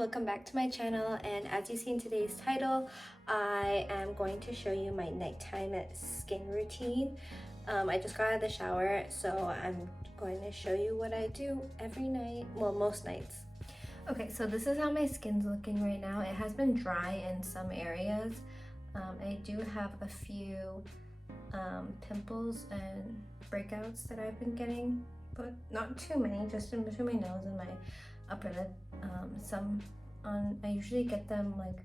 welcome back to my channel, and as you see in today's title, I am going to show you my nighttime skin routine. I just got out of the shower, so I'm going to show you what I do every night, well, most nights. Okay, so this is how my skin's looking right now. It has been dry in some areas. I do have a few pimples and breakouts that I've been getting, but not too many, just in between my nose and my upper lip. I usually get them like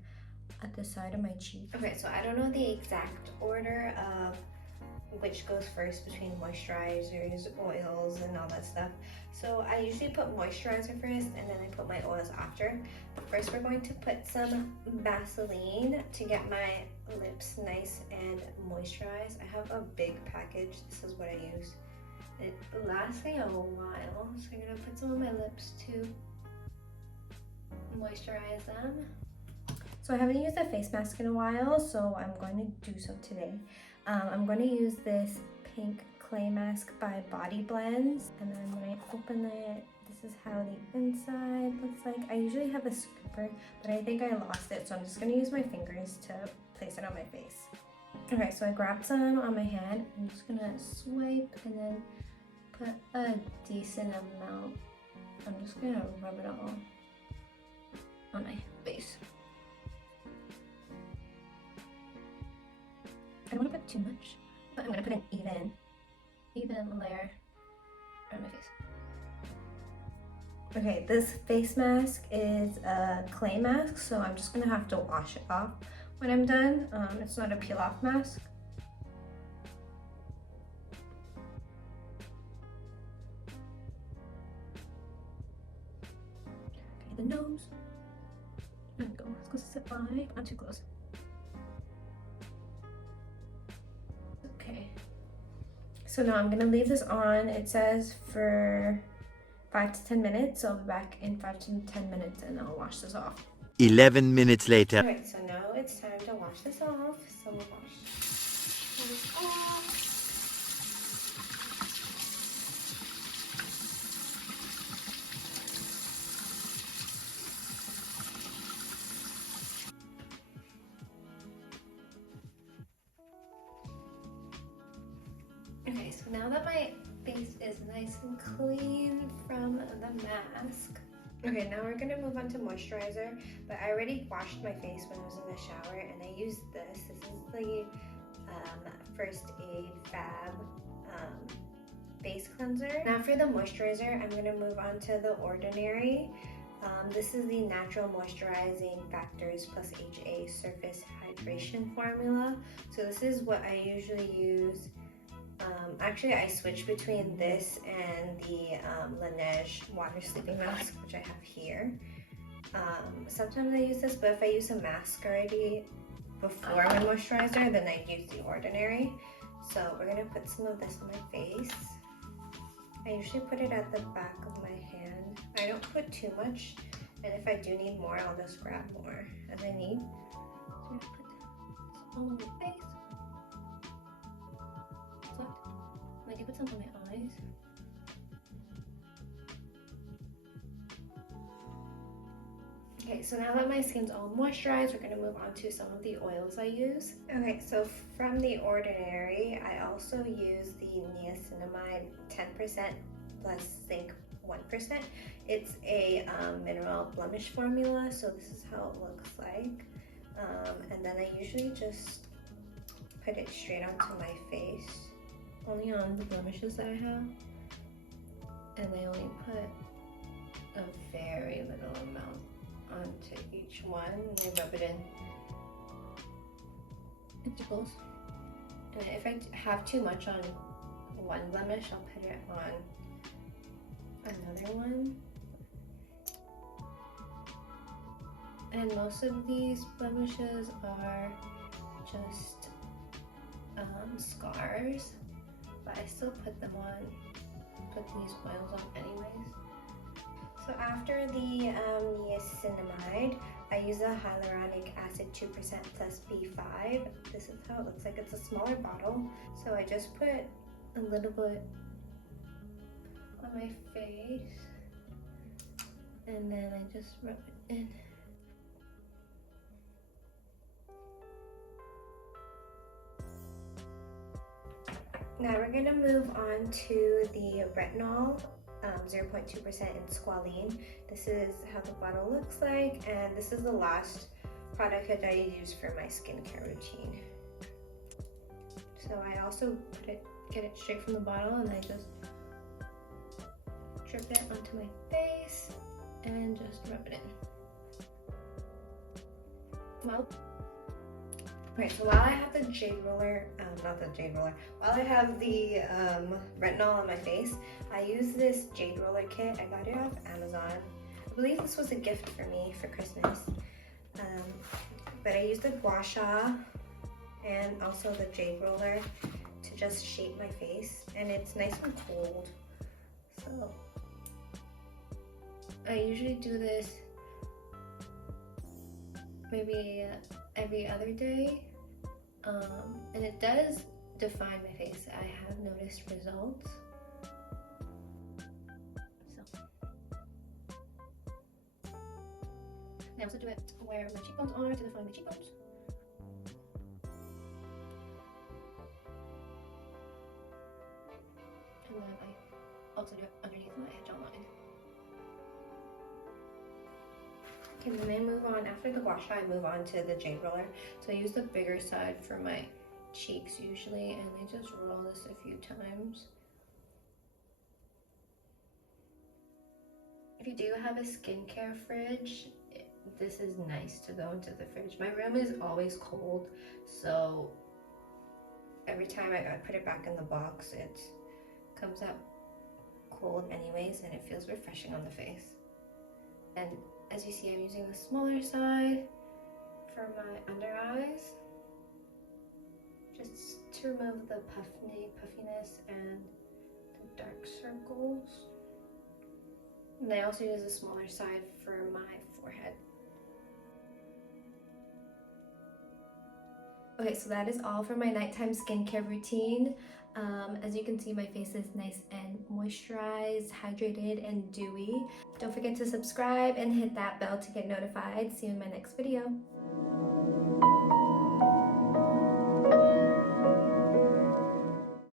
at the side of my cheek. Okay, so I don't know the exact order of which goes first between moisturizers, oils, and all that stuff. So I usually put moisturizer first and then I put my oils after. But first we're going to put some Vaseline to get my lips nice and moisturized. I have a big package. This is what I use. It lasts me a while, so I'm gonna put some on my lips to moisturize them. So I haven't used a face mask in a while, so I'm going to do so today. I'm going to use this pink clay mask by Body Blends, and then when I open it, this is how the inside looks like. I usually have a scooper, but I think I lost it, so I'm just going to use my fingers to place it on my face. Okay, so I grabbed some on my hand. I'm just going to swipe and then put a decent amount. I'm just going to rub it all on my face. I don't want to put too much, but I'm going to put an even layer on my face. Okay, this face mask is a clay mask, so I'm just going to have to wash it off when I'm done. It's not a peel off mask. Okay, the nose. There we go. Let's go sit by, not too close. Okay. So now I'm gonna leave this on. It says for 5 to 10 minutes, so I'll be back in 5 to 10 minutes and I'll wash this off. 11 minutes later. Alright, so now it's time to wash this off. So we'll wash this off. Okay, so now that my face is nice and clean from the mask. Okay, now we're gonna move on to moisturizer, but I already washed my face when I was in the shower and I used this. This is the First Aid Fab face cleanser. Now for the moisturizer, I'm gonna move on to the Ordinary. This is the Natural Moisturizing Factors plus HA Surface Hydration Formula. So this is what I usually use. Actually, I switch between this and the Laneige Water Sleeping Mask, which I have here. Sometimes I use this, but if I use a mask already before my moisturizer, then I use the Ordinary. So we're gonna put some of this on my face. I usually put it at the back of my hand. I don't put too much, and if I do need more, I'll just grab more as I need. So I'm gonna put this all on my face. I do put some on my eyes. Okay, so now that my skin's all moisturized, we're gonna move on to some of the oils I use. Okay, so from the Ordinary, I also use the niacinamide 10% plus zinc 1%. It's a mineral blemish formula, so this is how it looks like. And then I usually just put it straight onto my face. Only on the blemishes that I have, and I only put a very little amount onto each one, and I rub it in. It tickles. And if I have too much on one blemish, I'll put it on another one. And most of these blemishes are just scars. But I still put them on, put these oils on anyways. So after the niacinamide, I use a hyaluronic acid 2% plus B5. This is how it looks like. It's a smaller bottle. So I just put a little bit on my face, and then I just rub it in. Now we're gonna move on to the retinol, 0.2% in squalene. This is how the bottle looks like, and this is the last product that I use for my skincare routine. So I also get it straight from the bottle, and I just drip it onto my face and just rub it in. Okay, so while I have the jade roller, while I have the retinol on my face, I use this jade roller kit. I got it off Amazon. I believe this was a gift for me for Christmas. But I used the gua sha and also the jade roller to just shape my face, and it's nice and cold. So I usually do this maybe every other day, and it does define my face. I have noticed results. So I also do it where my cheekbones are to define my cheekbones. And then I also do it underneath my jawline. And then I move on, after the gua sha, I move on to the jade roller. So I use the bigger side for my cheeks usually, and I just roll this a few times. If you do have a skincare fridge, this is nice to go into the fridge. My room is always cold, so every time I put it back in the box, it comes out cold anyways, and it feels refreshing on the face. And as you see, I'm using the smaller side for my under eyes, just to remove the puffiness and the dark circles. And I also use the smaller side for my forehead. Okay, so that is all for my nighttime skincare routine. As you can see, my face is nice and moisturized, hydrated, and dewy. Don't forget to subscribe and hit that bell to get notified. See you in my next video.